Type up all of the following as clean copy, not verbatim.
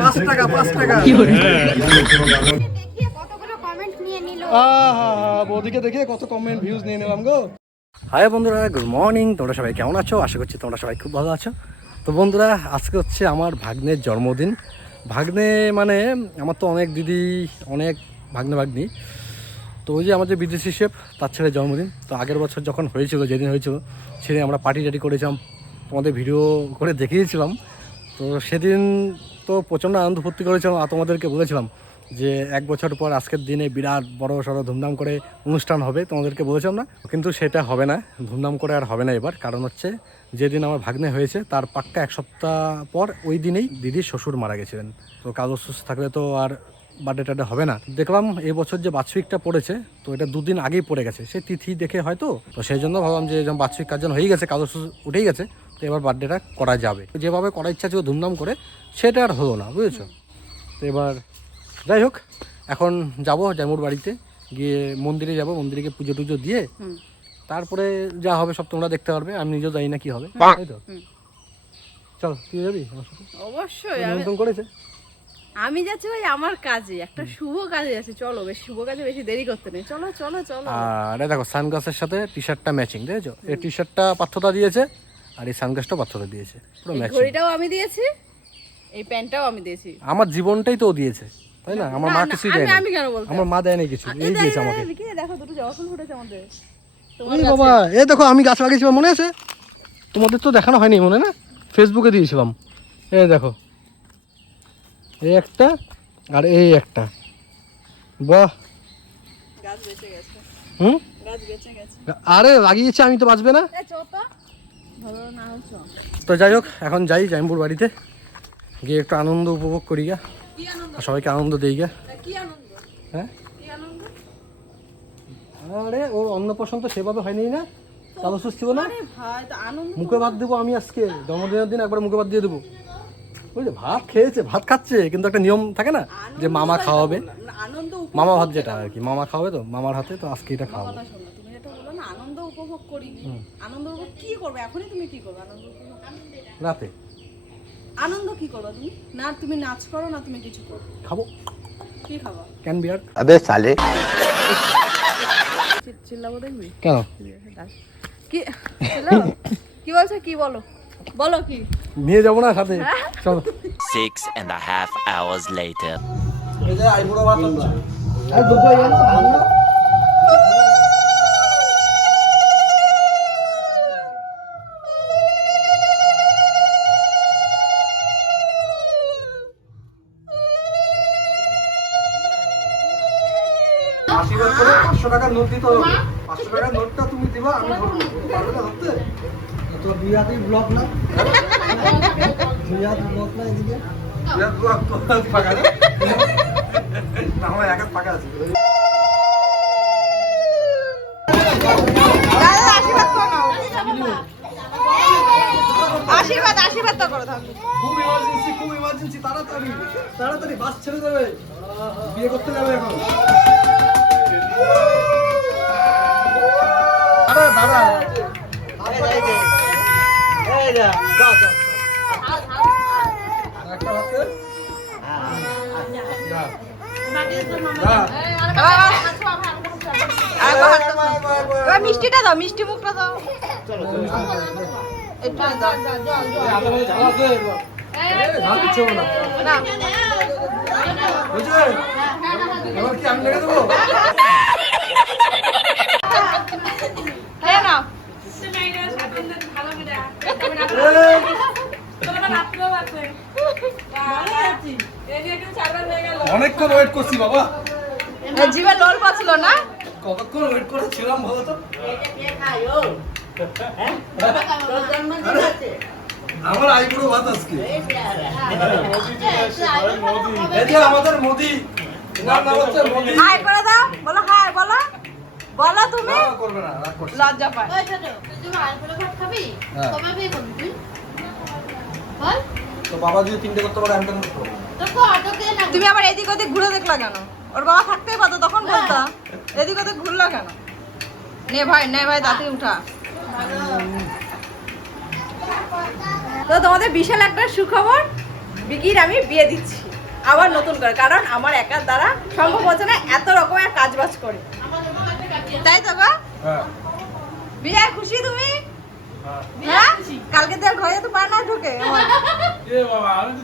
5 টাকা 5 টাকা কতগুলো কমেন্ট নিয়ে নিল। বৌদিকে দেখে কত কমেন্ট ভিউজ নিয়ে নিলাম গো। হাই বন্ধুরা, গুড মর্নিং। তোমরা সবাই কেমন আছো? আশা করছি তোমরা সবাই খুব ভালো আছো। তো বন্ধুরা, আজকে হচ্ছে আমার ভাগ্নের জন্মদিন। ভাগ্নে মানে আমার তো অনেক দিদি, অনেক ভাগ্নি। তো ওই যে আমার যে বিদেশি শেফ, তার ছেলের জন্মদিন। তো আগের বছর যখন হয়েছিল, যেদিন হয়েছিল সেদিন আমরা পার্টি টাটি করেছিলাম, তোমাদের ভিডিও করে দেখিয়েছিলাম। তো সেদিন তো প্রচণ্ড আনন্দ ফুর্তি করেছিলাম আর তোমাদেরকে বলেছিলাম যে 1 বছর পর আজকের দিনে বিরাট বড় সড়ো ধুমধাম করে অনুষ্ঠান হবে, তোমাদেরকে বলেছিলাম না? কিন্তু সেটা হবে না, ধুমধাম করে আর হবে না এবার। কারণ হচ্ছে যেদিন আমার ভাগ্নে হয়েছে তার পাক্কা 1 সপ্তাহ পর ওই দিনেই দিদির শ্বশুর মারা গেছিলেন। তো কাজ অসুস্থ থাকলে তো আর বার্থডে টার্থডে হবে না। দেখলাম এবছর যে বাৎসরিকটা পড়েছে, তো এটা 2 দিন আগেই পড়ে গেছে, সে তিথি দেখে হয়তো। তো সেই জন্য ভাবলাম যে যখন বাৎসরিক কাজ হয়ে গেছে, কাজ উঠেই গেছে, তো এবার বার্থডেটা করা যাবে। যেভাবে করার ইচ্ছা ছিল ধুমধাম করে, সেটা আর হলো না, বুঝেছো? তো এবার যাই হোক, এখন যাবো জামুর বাড়িতে গিয়ে মন্দিরে যাব, মন্দিরে গিয়ে পুজো টুজো দিয়ে তারপরে যা হবে সব তোমরা দেখতে পারবে। আমি নিজেও জানি না কি হবে, তাই তো? চল, তুই যাবি আমার সাথে? অবশ্যই। নিমন্ত্রণ করেছে। আমি যাচ্ছি ভাই আমার কাজে, একটা শুভ কাজে যাচ্ছি। চলো, বেশ শুভ কাজে বেশি দেরি করতে নেই। চলো চলো চলো। আর দেখো, সানগ্লাসের সাথে টি শার্টটা ম্যাচিং, দেখেছো? এই টি শার্টটা পার্থদা দিয়েছে আর এই সানগ্লাসটাও পার্থদা দিয়েছে, পুরো ম্যাচিং। ঘড়িটাও আমি দিয়েছি, এই প্যান্টটাও আমি দিয়েছি। আমার জীবনটাই তো ও দিয়েছে, তাই না? আমার মা কিছুই দেয় না। আমি কেন বলবো? আমার মা দেয় না কিছু, এই দিয়েছে আমাকে। দেখো, দুটো জবা ফুল ফুটেছে আমাদের। ওই বাবা, এই দেখো আমি গাছ লাগিয়েছিলাম, মনে আছে? তোমাদের তো দেখানো হয়নি, মনে না? ফেসবুকে দিয়েছিলাম। এই দেখো, এই একটা আর এই একটা। বাহ, গাছ বেঁচে গেছে। গাছ বেঁচে গেছে। আরে লাগিয়েছি আমি, তো বাঁচবে না? ভালো না হচ্ছে। তো যাই হোক, এখন যাই জাইমপুর বাড়িতে গিয়ে একটু আনন্দ উপভোগ করি গা, আর সবাইকে আনন্দ দিই গা। কি আনন্দ? হ্যাঁ, কি আনন্দ? আরে ওর অন্নপ্রাশন তো সেভাবে হয়নি না, কালো সুস্থ ছিল না। আরে ভাই, তো আনন্দ। মুখে ভাত দেবো আমি আজকে, জন্মদিনের দিন একবার মুখে ভাত দিয়ে দেবো। বুঝলে, ভাত খেয়েছে, ভাত খাচ্ছে, কিন্তু একটা নিয়ম থাকে না যে মামা খাওয়াবে। আনন্দ মামা ভাত যেটা আর কি, মামা খাওয়াবে, তো মামার হাতে তো আজকে এটা খাওয়াবো। কথা শোনো, তুমি যেটা বললো না আনন্দ উপভোগ করি, আনন্দ উপভোগ কি করবে এখনই? তুমি কি করবে আনন্দ উপভোগ? রাতে আনন্দ কি করবে তুমি? না তুমি নাচ করো, না তুমি কিছু করো। খাবো। কি খাবা? ক্যান বিয়ার। अबे साले চিল্লাবো দেখবি? কেন? কি চিল্লাবো? কি বলছো? কি বলো? বলো কি? নিয়ে যাবো না সাথে, চলো। 6.5 hours later. আশীর্বাদ করে 500 টাকার নোট দিতে হবে। 500 টাকার নোটটা তুমি দিবা, আমি ধরবো। পারবে না ধরতে? তো দুই হাতেই ব্লক না, দুই হাত ব্লক না, এদিকে দুই হাত ব্লক, তো হাত ফাঁকা না, আমার এক হাত ফাঁকা আছে। আশীর্বাদ আশীর্বাদ তো করো। খুব ইমার্জেন্সি, তাড়াতাড়ি বাস ছেড়ে দেবে, বিয়ে করতে যাবে এখন। দাদা মিষ্টিটা দাও, মিষ্টি মুখটা দাও। একটু দাও। না এবার কি আমি লেগে দেবো? হ্যাঁ না অনেকক্ষণ ওয়েট করছি বাবা, জিভে লোল পাচ্ছিল না? কতক্ষণ ওয়েট করেছিলাম বলো তো? আমার আইবুড়ো ভাত আজকে, এই যে আমাদের মোদি, নাম হচ্ছে মোদি। হাই করে দাও, বলো হাই, বলো বলো তুমি। করবে না, রাগ করছে। লজ্জা পায়। তো বাবা যদি 3টে করতে পারে, আমি কেন করতে পারবো? তুমি আবার এদিক ওদিক ঘুরে দেখলা কেন? ওর বাবা থাকতেই পারতো, তখন বলতা। এদিক ওদিক ঘুরলা কেন? নে ভাই তাড়াতাড়ি উঠা। তো তোমাদের বিশাল একটা সুখবর, বিকির আমি বিয়ে দিচ্ছি। আবার নতুন করে, কারণ আমার একার দ্বারা সম্ভব হচ্ছে না এত রকমের কাজ বাজ করে। তাই তো গো? বিয়ে খুশি তুমি? হ্যাঁ, কালকে তো আর ঘরে তো পার না ঢুকে আমার।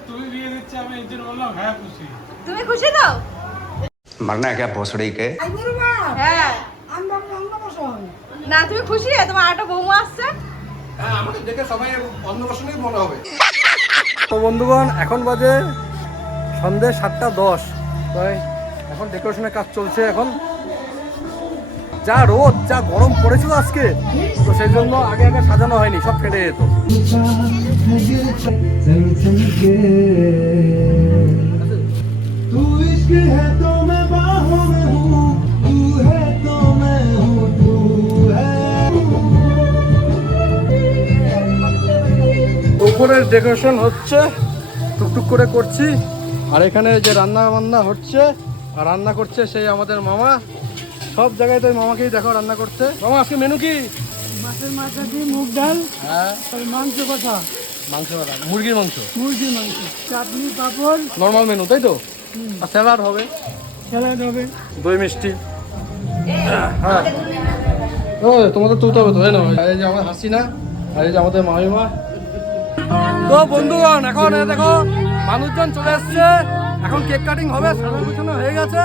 তুমি বিয়ে দিচ্ছে, আমি এই জন্য বললাম হ্যাঁ খুশি। তুমি খুশি তো? मरना है क्या भोसड़ी के? হ্যাঁ। না তুমি খুশি? তোমার একটা বৌমা আসছে। হ্যাঁ, আমাকে দেখে সবাই অন্নপ্রাশনই মনে হবে। তো বন্ধুগণ, এখন বাজে সন্ধ্যে 7:10। তাই এখন ডেকোরেশনের কাজ চলছে। এখন যা রোদ, যা গরম পড়েছিল আজকে, তো সেই জন্য আগে আগে সাজানো হয়নি, সব ফেটে যেত। উপরের ডেকোরেশন হচ্ছে, টুকটুক করে করছি। আর এখানে যে রান্না বান্না হচ্ছে, আর রান্না করছে সেই আমাদের মামা। সব জায়গায় তো মামাকেই দেখো রান্না করতে। মামা, আজকে মেনু কি? মাছের মাথা দিয়ে মুগ ডাল, হ্যাঁ, আর মাংস কষা, মাংস বাটা, মুরগির মাংস, মুরগির মাংস, চাটনি, পাঁপড়, নর্মাল মেনু, তাই তো? আর স্যালাড হবে, স্যালাড হবে। দই মিষ্টি। হ্যাঁ, ও তোমাদের তুলতে হবে তো, তাই না? আর এই যে আমার হাসিনা, আর এই যে আমাদের মামিমা। তো বন্ধুগণ, এখন এই দেখো মানুষজন চলে এসছে। এখন কেক কাটিং হবে, সাজানো গুছানো হয়ে গেছে।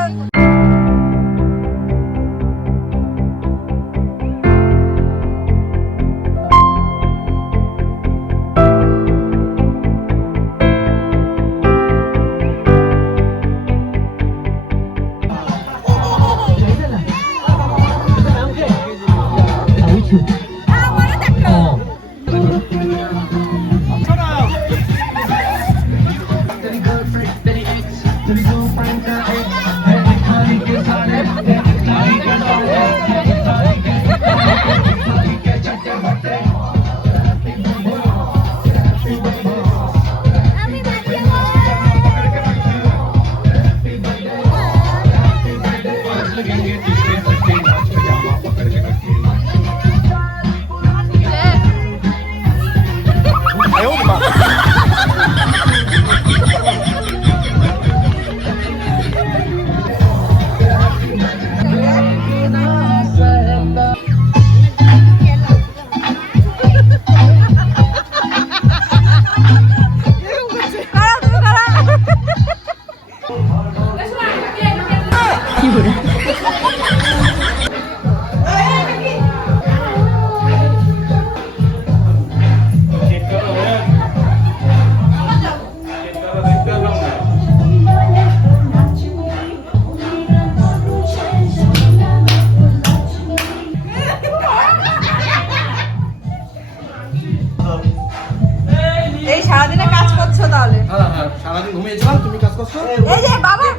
এই সারাদিনে কাজ করছো তাহলে? হ্যাঁ হ্যাঁ, সারাদিন ঘুমিয়েছিলাম, তুমি কাজ করছো। এই যে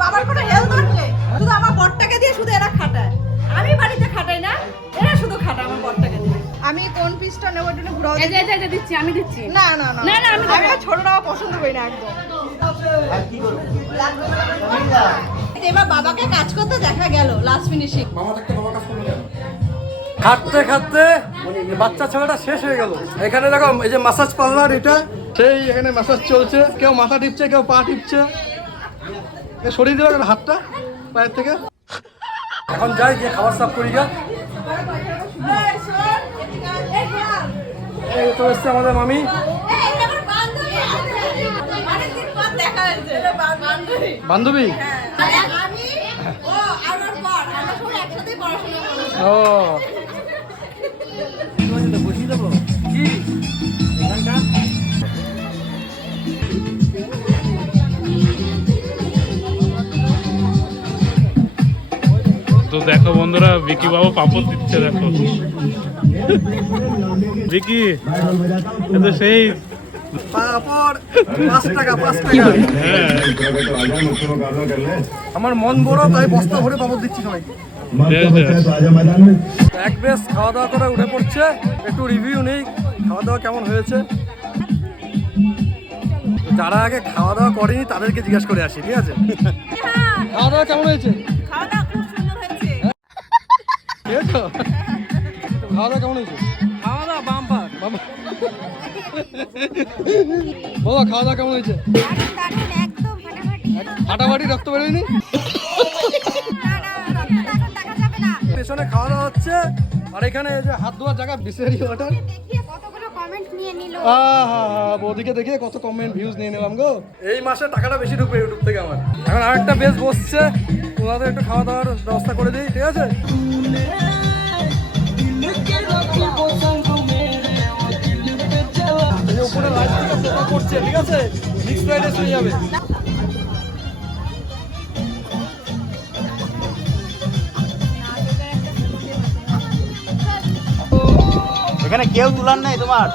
বাবার কোনো হেল্প থাকলে শুধু আমার বরটাকে দিয়ে শুধু এরা খাটায়। আমি বাড়িতে খাটাই না, এরা শুধু খাটায় আমার বরটাকে দিয়ে। আমি কোন পিসটা নেবো একটু ঘুরাও। এই যে দিচ্ছি, আমি দিচ্ছি। না না না না, না, আমি আমি ছোটটা পছন্দ করি না একদম। এবার বাবাকে কাজ করতে দেখা গেল লাস্ট ফিনিশিং। মামা থাকতে বাবা কাজ করবে কেন? খাটতে খাটতে বাচ্চা ছেলেটা শেষ হয়ে গেল। এখানে দেখো এই যে মাসাজ পার্লার, এটা সেই এখানে মাসাজ চলছে। কেউ মাথা টিপছে, কেউ পা টিপছে। সরিয়ে দেবে হাতটা পায়ের থেকে। এখন যাই গিয়ে খাবার সাফ করি গা। এই তো এসছে আমাদের মামি। বান্ধবী? ও, বসিয়ে দেবো কি এখানটা? তো দেখো বন্ধুরা, বিকি বাবু পাপড় দিচ্ছে, দেখো বিকি, এ তো সেই পাপড় 5 টাকা 5 টাকা। আমার মন বড়, তাই বস্তা ভরে পাপড় দিচ্ছি সবাইকে। এক বেশ খাওয়া দাওয়া করে উঠে পড়ছে। একটু রিভিউ নেই খাওয়া দাওয়া কেমন হয়েছে। যারা আগে খাওয়া দাওয়া করেনি তাদেরকে জিজ্ঞাসা করে আসি, ঠিক আছে? খাওয়া দাওয়া কেমন হয়েছে? খাওয়া দাওয়া খুব সুন্দর হয়েছে। ঠিক আছে? খাওয়া দাওয়া কেমন হয়েছে? খাওয়া দাওয়া বাম্পার। বাবা, খাওয়া দাওয়া কেমন হয়েছে? একদম ফাটাফাটি। ফাটাফাটি রক্ত বেরোয়নি। টাকা যাবে না। পেছনে খাওয়া দাওয়া হচ্ছে আর এখানে এই যে হাত ধোয়ার জায়গা বিসলেরি ওয়াটার। দেখিয়ে কতগুলো কমেন্ট নিয়ে নিল। বৌদিকে দেখে কত কমেন্ট ভিউজ নিয়ে নিলাম গো। এই মাসে টাকাটা বেশি ঢুকবে ইউটিউব থেকে আমার। এখন আরেকটা বেশ বসছে, ওনাদের একটু খাওয়া দাওয়ার ব্যবস্থা করে দিই, ঠিক আছে? এই যে উপরে লাইট থেকে ফোকাস করছে, ঠিক আছে? মিক্স ফ্রাইড রাইস হয়ে যাবে। এখানে কেউ তুলার নাই তোমার?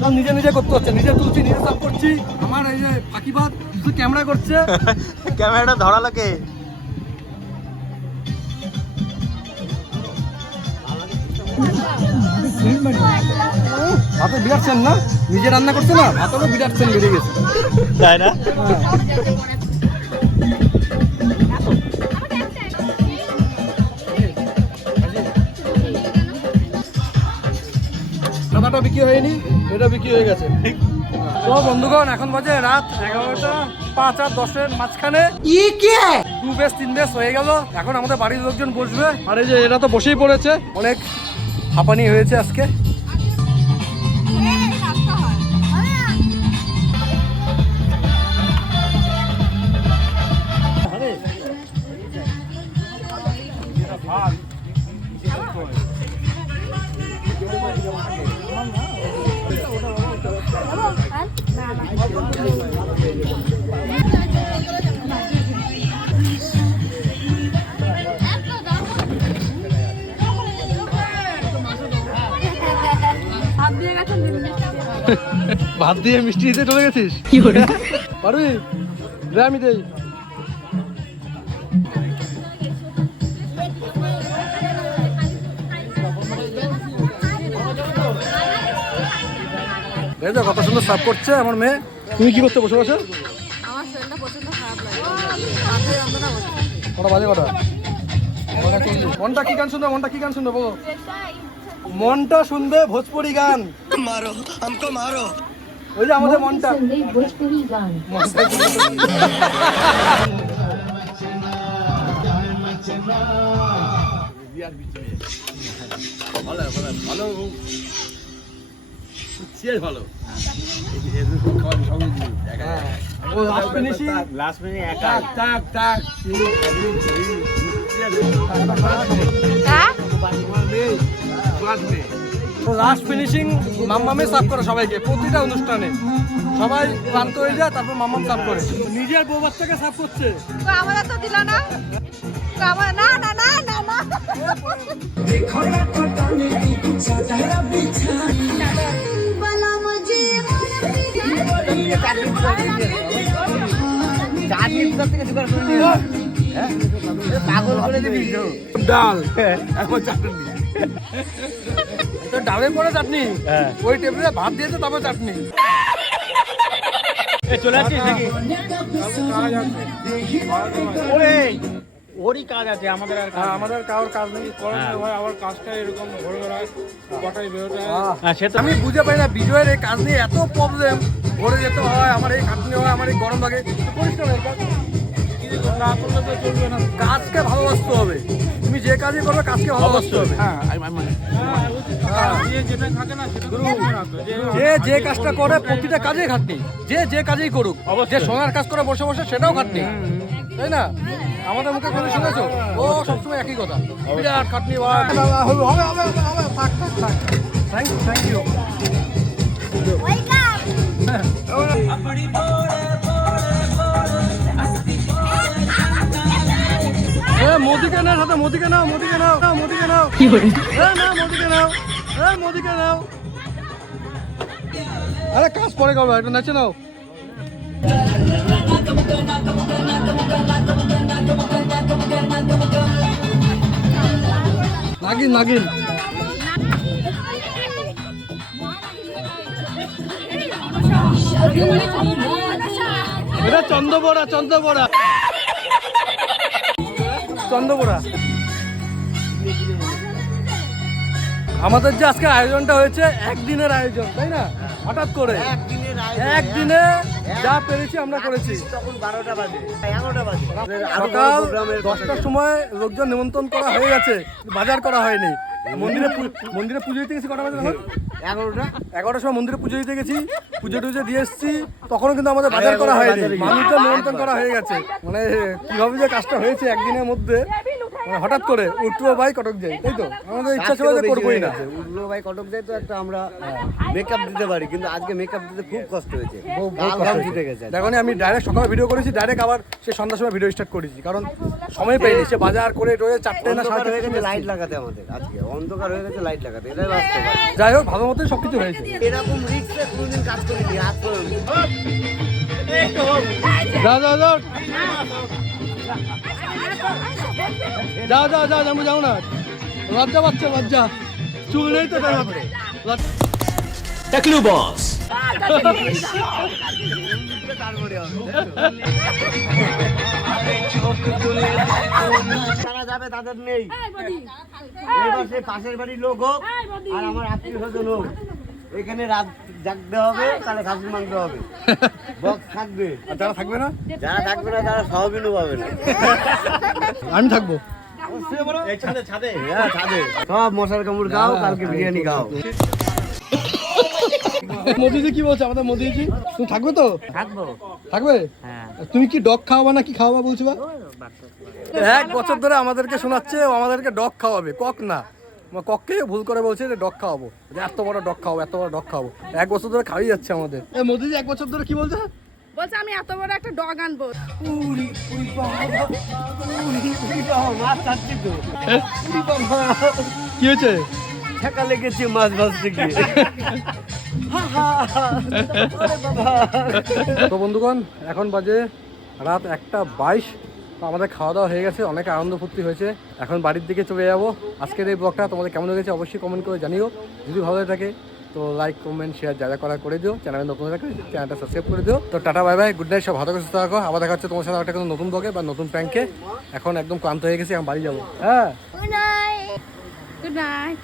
সব নিজে নিজে করতে হচ্ছে, নিজে তুলছি, নিজে সাফ করছি। আমার এই যে ফাঁকিবাদ শুধু ক্যামেরা করছে। ক্যামেরাটা ধরালো কে? ভাতে বিরাট সেন না, নিজে রান্না করছে না, ভাতেরও বিরাট সেন বেরিয়ে গেছে, তাই না? সাদাটা বিক্রি হয়নি, এটা বিক্রি হয়ে গেছে। তো বন্ধুগণ, এখন বাজে রাত 11টা 5 আর 10-এর মাঝখানে। 2 বেশ 3 বেশ হয়ে গেল। এখন আমাদের বাড়ির লোকজন বসবে, আর এই যে এরা তো বসেই পড়েছে। অনেক হাঁপানি হয়েছে আজকে। ভাত দিয়ে মিষ্টি দিতে চলে গেছিস? কি করে পারবি? রে আমি দেই। এই তো কত সুন্দর সার্ভ করছে আমার মেয়ে। তুমি কি করতে বসে বসে? আমার শরীরটা প্রচন্ড খারাপ লাগে, মাথায় যন্ত্রণা হচ্ছে। কটা বাজে কটা? মনটা কি গান শুনবে? মনটা কি গান শুনবে বলো? মনটা শুনবে ভোজপুরি গান। মারো আমকো মারো। ওই যে আমাদের মনটা ভোজপুরি গান। লাস্ট মিনিট একা। লাস্ট ফিনিশিং মাম্মামে সার্ভ করে সবাইকে, প্রতিটা অনুষ্ঠানে সবাই ক্লান্ত হয়ে যায়, তারপর মাম্মাম সার্ভ করে। নিজের বউ বাচ্চাকে সার্ভ করছে। তো আমাদের তো দিল না, তো আমার না না না না না। পাগল করে দিবি ডাল এখন চাটনি, তো ডালের পরে চাটনি, ওই টেবিলে ভাত দিয়েছে তারপর চাটনি। চলে আসছিস নাকি? ওরই কাজ আছে, আমাদের আর কাজ। আমাদের কারোর কাজ নেই। হয় আবার কাজটা এরকম ঘরে বেড়ায়, কটায় বেরোতে হয়। সে তো আমি বুঝে পাই না বিজয়ের এই কাজ নিয়ে এত প্রবলেম। ভরে যেতে হয়, আমার এই খাটনি হয়, আমার এই গরম লাগে। করিস না এই কাজ, কিছু না করলে তো চলবে না। কাজকে ভালোবাসতে হবে। তুমি যে কাজই করবে কাজকে ভালোবাসতে হবে। যে যেটা থাকে না সেটা তো করবে না তো। যে যে কাজটা করে প্রতিটা কাজেই খাটনি, যে যে কাজেই করুক, যে সোনার কাজ করে বসে বসে সেটাও খাটনি, তাই না? আমাদের মুখে করে শুনেছো, ও সবসময় একই কথা, বিরাট খাটনি। Thank you. মোদিকে নাও সাথে, মোদিকে নাও, মোদিকে নাও, মোদিকে নাও, কি করে না মোদিকে নাও, মোদিকে নাও। আরে কাজ পরে করবো, একটু নাচে নাও। নাগিন নাগিন। এটা চন্দ্রবড়া, চন্দ্রবড়া, চন্দ্রবড়া। আমাদের যে আজকে আয়োজনটা হয়েছে একদিনের আয়োজন, তাই না? হঠাৎ করে একদিনে যা পেরেছি আমরা করেছি। তখন 12টা বাজে 11টা বাজে সকাল 10টার সময় লোকজন নিমন্ত্রণ করা হয়ে গেছে, বাজার করা হয়নি। মন্দিরে পুজো দিতে গেছি কটা বাজে তখন? 11টার সময় মন্দিরে পুজো দিতে গেছি, পুজো টুজো দিয়ে এসেছি, তখনও কিন্তু আমাদের বাজার করা হয়নি, মানুষজন নিমন্ত্রণ করা হয়ে গেছে। মানে কিভাবে যে কাজটা হয়েছে একদিনের মধ্যে, মানে হঠাৎ করে উঠবো ভাই কটক যাই, তাই তো আমাদের ইচ্ছা ছিল যে করবোই না। উল্লো ভাই কটক যাই তো একটা আমরা মেকআপ দিতে পারি, কিন্তু আজকে মেকআপ দিতে খুব কষ্ট হয়েছে, গাল ছুটে গেছে। দেখো আমি ডাইরেক্ট সকালে ভিডিও করেছি, ডাইরেক্ট আবার সে সন্ধ্যার সময় ভিডিও স্টার্ট করেছি, কারণ সময় পাইনি। সে বাজার করে টোয়ে 4টে না অন্ধকার হয়ে 4:30 গেছে লাইট লাগাতে, আমাদের আজকে অন্ধকার হয়ে গেছে লাইট লাগাতে, এটাই বাস্তব। যাই হোক ভালো মতোই সবকিছু হয়েছে। এরকম রিস্কে কোনোদিন কাজ করিনি আজ পর্যন্ত। যাও যাও যাও যাও যাও যাও যাবো, যাও না, লজ্জা পাচ্ছে, লজ্জা, চুল নেই তো তার হাতে। Taklu boss. যারা যাবে তাদের নেই, এবার সে পাশের বাড়ির লোক হোক আর আমার আত্মীয় স্বজন হোক, এখানে রাত জাগতে হবে, তাহলে খাসির মাংস হবে, বক্স থাকবে। আর যারা থাকবে না, যারা থাকবে না তারা সহবিনও পাবে না। আমি থাকবো। হ্যাঁ, ছাদে সব মশার কামড় খাও, কালকে বিরিয়ানি খাও। মোদিজি কি বলছে আমাদের মোদিজি? তুমি থাকবে তো? থাকবো। থাকবে? তুমি কি ডগ খাওয়াবা না কি খাওয়াবা বলছো? 1 বছর ধরে আমাদেরকে শোনাচ্ছে ও আমাদেরকে ডগ খাওয়াবে, কক না, কককে ভুল করে বলছে যে ডগ খাওয়াবো, যে এত বড় ডগ খাওয়াবো, এত বড় ডগ খাওয়াবো। 1 বছর ধরে খাওয়াই যাচ্ছে আমাদের। মোদিজি 1 বছর ধরে কি বলছে? বলছে আমি এত বড় একটা ডগ আনবো। কি হয়েছে? ঠেকা লেগেছে মাছ ভাজতে গিয়ে। তো বন্ধুগণ, এখন বাজে রাত 1:22। তো আমাদের খাওয়া দাওয়া হয়ে গেছে, অনেক আনন্দ ফুর্তি হয়েছে, এখন বাড়ির দিকে চলে যাবো। আজকের এই ব্লগটা তোমাদের কেমন লেগেছে অবশ্যই কমেন্ট করে জানিও। যদি ভালো লাগে থাকে তো লাইক কমেন্ট শেয়ার যা যা করা করে দিও। চ্যানেলে নতুন থাকে চ্যানেলটা সাবস্ক্রাইব করে দিও। তো tata bye bye, good night, সব ভালো করে সুস্থ থাকো। আবার দেখা হচ্ছে তোমার সাথে একটা কোনো নতুন ব্লগে বা নতুন প্র্যাঙ্কে। এখন একদম ক্লান্ত হয়ে গেছি, এখন বাড়ি যাবো। হ্যাঁ, গুড নাইট। Good night.